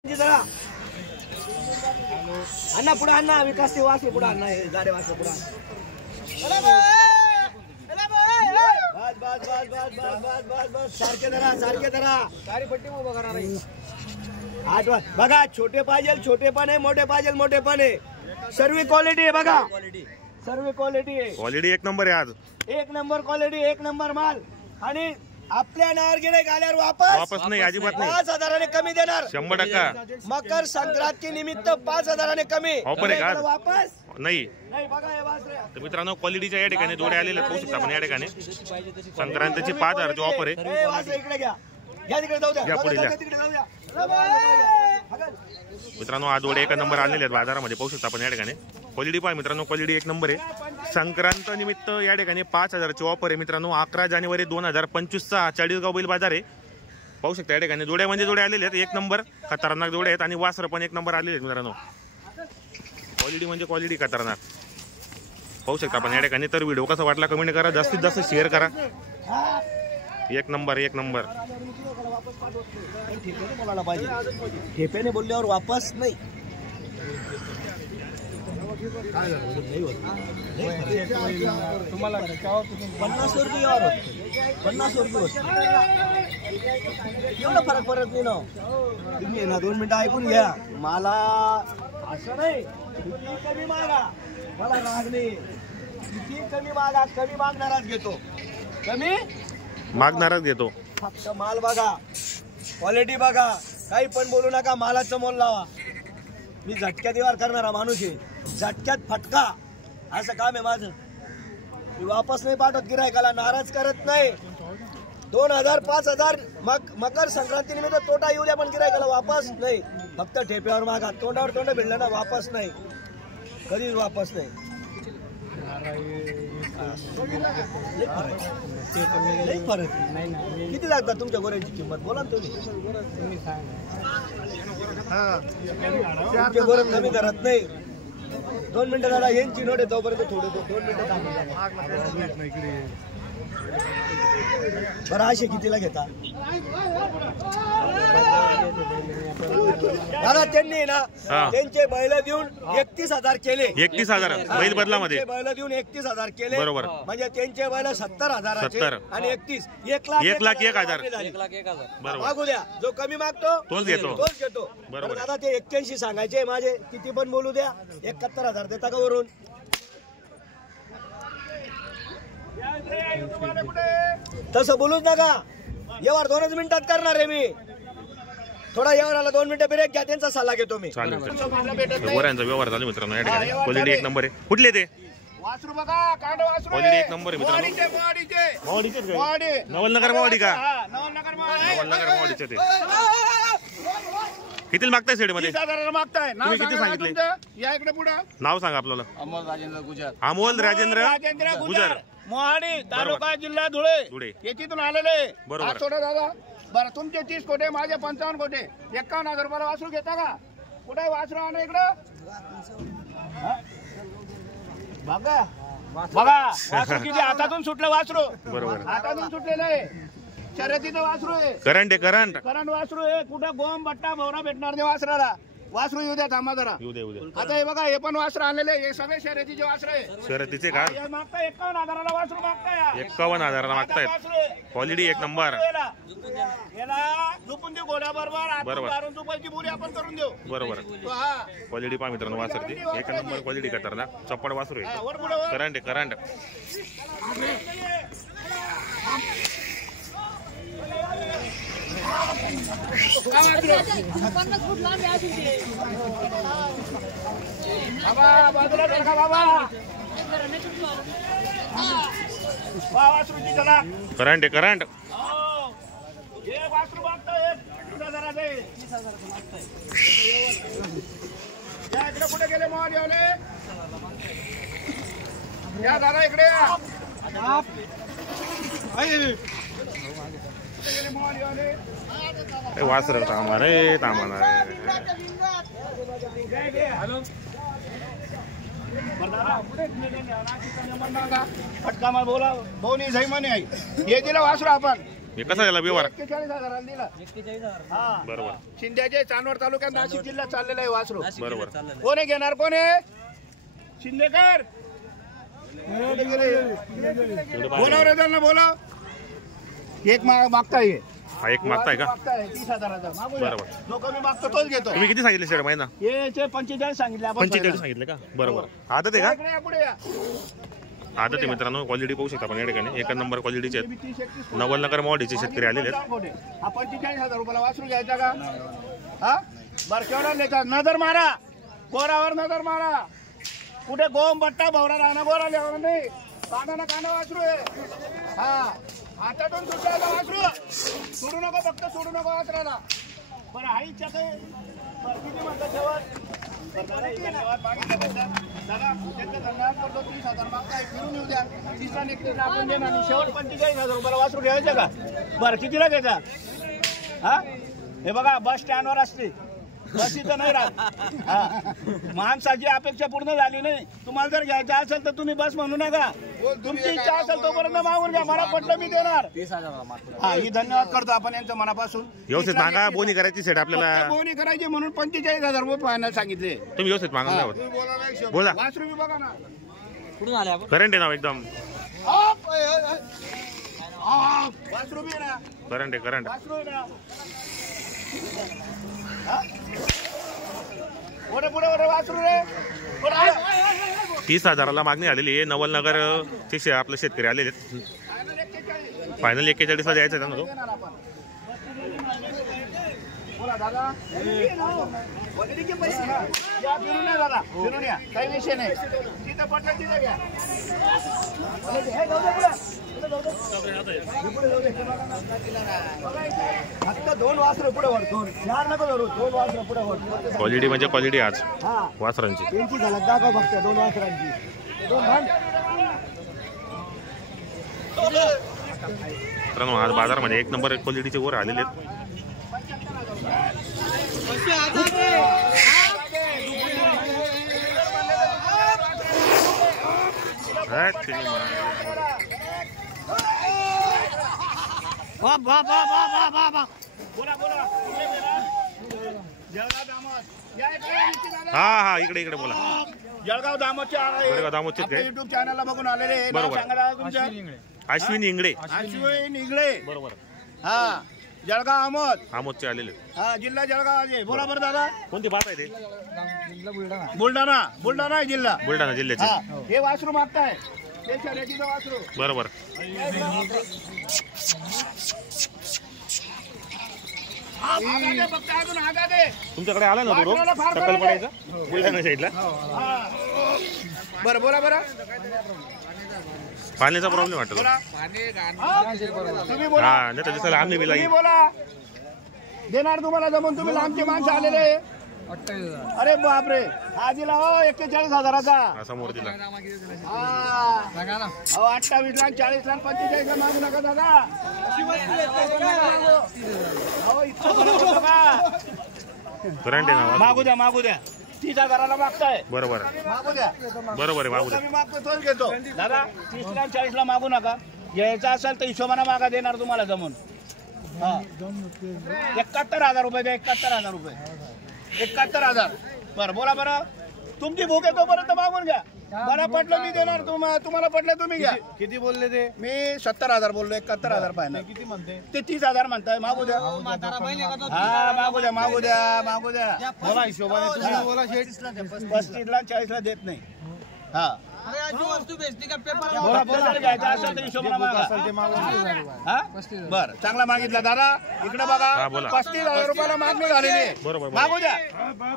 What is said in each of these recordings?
अन्ना पुढे अन्ना विकास ते वासे पुढे अन्ना हे जाडे वासे पुढे बस बस बस बस बस बस बस बस सारखे धरा सारी पट्टी उभा करा नाही आठवा बघा छोटे पाहिजे पण आहे मोठे पाहिजे मोठे पण आहे सर्व क्वालिटी आहे बघा सर्व क्वालिटी आहे क्वालिटी एक नंबर आहे आज एक नंबर क्वालिटी एक नंबर माल आणि आपल्या नावावर गिराईक आल्यावर वापस नाही अजिबात नाही 5,000 कमी देणार 100% मकर संक्रांती निमित्त 5,000 कमी ऑफर आहे का वापस नाही बघा हे वासरे तर मित्रांनो क्वालिटीच्या या ठिकाणी जोडे आलेले पाहू शकता आपण या ठिकाणी संक्रांतीची 5,000 ची ऑफर आहे हे वासरे इकडे घ्या तिकडे जाऊ द्या पुढे द्या तिकडे जाऊ द्या मित्रांनो आज जोडे एक नंबर आलेले आहेत बाजारामध्ये पाहू शकता आपण या ठिकाणी क्वालिटी पहा मित्रांनो क्वालिटी एक नंबर आहे संक्रांत निमित्त या ठिकाणी 5,000 ची ऑफर आहे मित्रांनो 11 जानेवारी 2025 चा चाळीसगाव बैल बाजार आहे पाहू शकता या ठिकाणी जोड्या म्हणजे जोडे आलेले आहेत एक नंबर खतरनाक जोडे आहेत आणि वासर पण एक नंबर आलेले आहेत मित्रांनो क्वालिटी म्हणजे क्वालिटी खतरनाक पाहू शकता आपण या ठिकाणी तर व्हिडिओ कसा वाटला कमेंट करा जास्तीत जास्त शेअर करा एक नंबर ठेप्याने बोलल्यावर वापस नाही तुम्हाला 50 रुपये यावर 50 रुपये एवढा फरक पडत नाही ना तुम्ही ना 2 मिनिटं ऐकून घ्या मला असं नाही किती कमी मागा मला राग नाही किती कमी मागा कमी मागणाराच घेतो कमी मागणारच घेतो फक्त माल बघा क्वालिटी बघा काही पण बोलू नका मालाचं मोल लावा मी झटक्यात व्यवहार करणारा माणूस आहे झटक्यात फटका असं काम आहे माझं मी वापस नाही पाठवत गिरायकाला नाराज करत नाही 2,000 5,000 मकर संक्रांती निमित्त तोटा येऊ द्या पण गिरायकाला वापस नाही फक्त ठेप्यावर मागा तोंडावर तोंड भिडलं ना वापस नाही कधीच वापस नाही फरक किती लागतात तुमच्या गोऱ्यांची किंमत बोला ना तुम्ही तुमचे गोरे कमी करत नाही 2 मिनिटं दादा यांची नोट आहे तोपर्यंत थोडं 2 मिनिटं बरं असे कितीला घेता दादा त्यांनी ना त्यांचे बैल देऊन 31,000 केले 31,000 बैल बदलामध्ये बैल देऊन 31,000 केले बरोबर म्हणजे त्यांचे बैल 70,000 आणि 31 1,01,000 मागू द्या जो कमी मागतो तोच घेतो बरोबर दादा ते 81 सांगायचे माझे किती पण बोलू द्या 71,000 देता का वरून तसं बोलूच नका व्यवहार 2च मिनिटात करणार आहे मी थोडा व्यवहाराला 2 मिनिटं ब्रेक घ्या त्यांचा सल्ला घेतो मी गोऱ्यांचा व्यवहार झाला मित्रांनो या ठिकाणी क्वालिटी एक नंबर आहे कुठले ते वासरू बघा कांड वासरू क्वालिटी एक नंबर आहे मित्रांनो नवलनगर मावडी का नवलनगर मावडीचे ते किती मागताय सेड मध्ये 30,000 मागताय तुम्ही किती सांगितले या इकडे पुढे नाव सांगा आपल्याला अमोल राजेंद्र गुजर मोहाडी तालुका जिल्हा धुळे याच्यातून आलेले बरोबर दादा बरं तुमचे 30 कोटे माझे 55 कोटे 51,000 रुपयाला वासरू घेता का कुठे वासरू आणा इकडं बघा वासरू किती हातातून सुटलं वासरू बरोबर हातातून सुटलेलं आहे शर्यतीचं वासरू आहे करंट वासरू आहे कुठं गोम बट्टा भवरा भेटणार नाही वासराला वासरू येऊ द्या थांबा जरा येऊ दे आता हे बघा हे पण वासर आणलेले हे सगळे शर्यतीचे वासर आहे शर्यतीचे का मागता 51,000 वासरू मागताय 51,000 मागतायत क्वालिटी एक नंबर याला झोपून देऊ घोड्याबरोबर आपण झोपायची बुरी आपण करून देऊ बरोबर क्वालिटी पहा मित्रांनो वासरची एक नंबर क्वालिटी खतरनाक चप्पड वासरू आहे करंट करंट कुठे गेले मोहाडी या दादा इकडे वासर थांबा रे फटका बोला भाऊ नाही म्हणे हे दिलं वासरू आपण हे कसा झाला व्यवहार? 41,000 दिला. 41,000. हा बरोबर शिंद्याचे चांदवड तालुक्यात नाशिक जिल्ह्यात चाललेलं आहे वासरू. बरोबर. कोण आहे घेणार? कोण आहे? शिंदेकर बोलाव रे त्यांना बोलाव. एक मागताय हा एक मागताय का? 30,000 मागू. बरोबर. जो कमी मागतो तोच घेतो. तुम्ही किती सांगितले शेड महिना? हे 45 सांगितले आपण. 45 सांगितले का? बरोबर. आदत आहे का? इकडे या, पुढे या. आदत आहे मित्रांनो. क्वालिटी पाहू शकता आपण या ठिकाणी. एक नंबर क्वालिटीचे आहेत. 30-31 नवलनगर मोडीचे शेतकरी आलेले आहेत. हा 45,000 रुपयाला वासरू घ्यायचा का? हा बरं केवढा लेखा? नजर मारा गोरावर, नजर मारा. कुठे गोम बट्टा भवरा राहणं गोरा लिहावा नाही. कानाला काना वासरू आहे. हा हातातून सुटायला वासरू. सोडू नको, फक्त सोडू नको वासराला. बरं आईच्या काही किती म्हणतात शेवट? धन्यवाद मागितल्याबद्दल. दादा त्यांचा धन्यवाद करतो. 30,000 मागताय, फिरून येऊ द्या. 30 आपण देणार नाही. शेवट 45,000 रुपयाला वासरू घ्यायचं का? बरं कितीला घ्यायचा? हा हे बघा बस स्टँडवर असते, बस इथं नाही राहत. हा माणसाची अपेक्षा पूर्ण झाली नाही. तुम्हाला जर घ्यायचं असेल तर तुम्ही बस म्हणू नका. तुमची इच्छा असेल तोपर्यंत मागून घ्या. मला पटलं मी देणार. 30,000. हा ही धन्यवाद करतो आपण यांचं मनापासून. व्यवस्थित मागा. बोनी करायची सेट आपल्याला. फक्त बोनी करायची म्हणून 45,000 रुपये फायनल सांगितले. तुम्ही व्यवस्थित मागा त्यावर. बोला. वासरू बी बघा ना. कुठून आले आपण? करंट आहे ना एकदम. वासरू बी आहे ना. करंट आहे करंट. वासरू आहे ना. पुढे पुढे पुढे वासरू रे. 30,000ला मागणी आलेली आहे. नवलनगर चे आपले शेतकरी आलेले आहेत. फायनल 41ला द्यायचं आहे त्यांना तो. बोला दादा. या फिरून या दादा, फिरून या. काही विषय नाही. तिथं पटलं तिथं घ्या. फक्त 2 वासरं पुढे वर. 2 चार नको धरू. 2 वासरं पुढे वर. क्वालिटी म्हणजे क्वालिटी आज हा वासरांची. त्यांची झलक दाखव फक्त 2 वासरांची. 2 भांड. मित्रांनो आज बाजारामध्ये एक नंबर क्वालिटीचे वर आलेले आहेत. बोला बोला. जळगाव दामोद. या इकडे हा इकडे इकडे बोला. जळगाव दामोदचे जळगाव दामोदचे काय? युट्यूब चॅनलला बघून आलेले आहे. नाव बरोबर. सांगा दादा तुमचं. अश्विनी इंगळे. अश्विन निगळे. बरोबर. हा जळगाव अहमद. आमोदचे आलेले आहेत. हा जिल्हा जळगाव आहे. बोला बरं दादा. कोणती बात आहे ते? बुलढाणा. बुलढाणा आहे जिल्हा. बुलढाणा जिल्ह्याचे. हा हे वासरू मागताय. ते शर्यतीचं वासरू. बरोबर. आगादे फक्त अजून आगादे. तुमच्याकडे आला ना तो रोग टक्कल पडायचा बुलढाणा साईडला. बरं बोला बरं. पाण्याचा प्रॉब्लेम वाटतो. बोला. तुम्ही बोला. हा नाही तर दिसायला आम्ही बी तुम्ही लागेल. बोला. देणार तुम्हाला जमून. तुम्ही लांबचे माणसं आलेले. अरे बापरे. हा दिला हो 41,000चा. हा समोर दिला. हा 28 लाख 40 लाख 45 लाख मागू नका दादा. अहो इतकं फरक होतो का? करंट आहे ना. मागू द्या मागू द्या. 30,000ला मागताय. बरोबर मागू द्या. बरोबर आहे. मागू मी मागतो तोच घेतो दादा. 30 लाख 40 ला मागू नका. घ्यायचं असेल तर हिशोबाने मागा. देणार तुम्हाला जमून. हा 71,000 रुपये द्या. 71,000 रुपये. 71,000. बरं बोला बरं. तुमची भूक आहे तोपर्यंत मागून घ्या. मला पटलं मी देणार. तुम्हाला पटलं तुम्ही घ्या. किती बोलले ते? मी 70,000 बोललो. 71,000 पाहिजे. किती म्हणते? ते 30,000 म्हणताय. मागू द्या. हा मागू द्या मागू द्या मागू द्या. बोला हिशोबाने तुम्ही बोला. 35 लाख 40 ला देत नाही. हा बोला बोला. घ्यायचं असेल तर हिशोबाने मागा. हा बरं चांगला मागितला दादा. इकडे हा, बघा. बोला. 35,000 रुपयाला मागणी झालेली आहे. बरोबर. मागू द्या.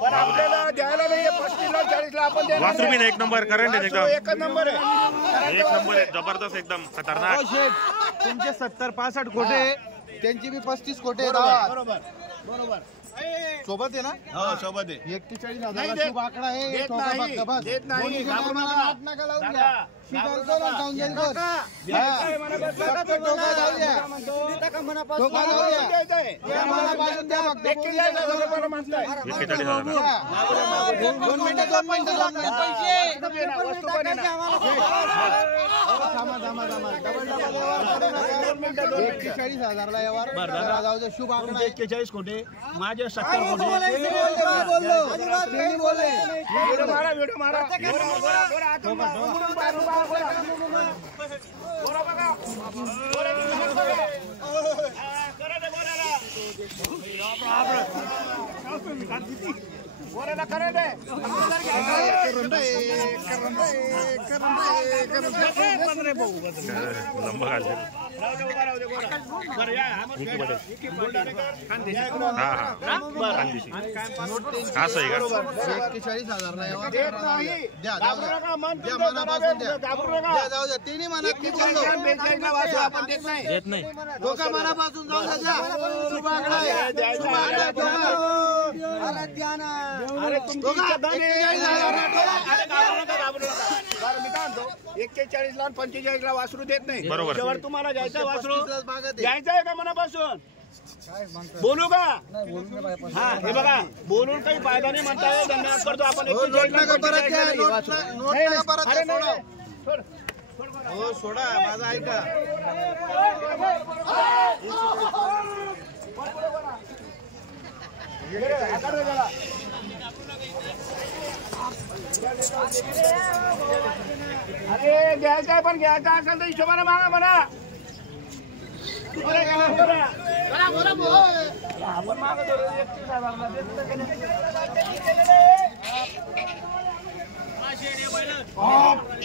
पण आपल्याला द्यायला नाहीये. 35 लाख 40 ला आपण देणार वासरू बी नाही. एक नंबर करंट आहे वासरू एकदम. एकच नंबर आहे. एक नंबर आहे. जबरदस्त एकदम खतरनाक. तुमचे 70-65 खोटे. त्यांची बी 35 खोटे. बरोबर बरोबर बरोबर. सोबत आहे ना? हो सोबत आहे. 41,000 नाही शुभ आकडा आहे. देत नाही. देत नाही. घाबरू नका. दादा, शुभ 41 कोटी माझे 70 कोटी व्हिडिओ मारा गोऱ्याला करे दे असं आहे का 41,000 येत नाही अरे तुमची मी काय 41 ला 45 ला वासरू देत नाही बरोबर. शेवट तुम्हाला घ्यायचं वासरू घ्यायचं आहे का मनापासून बोलू का हा हे बघा बोलून काही फायदा नाही म्हणताय धन्यवाद करतो आपण 41 हो सोडा माझा ऐका अरे घ्यायचं आहे पण घ्यायचं असेल तर हिशोबाने मागा म्हणा आपण मागतो 31,000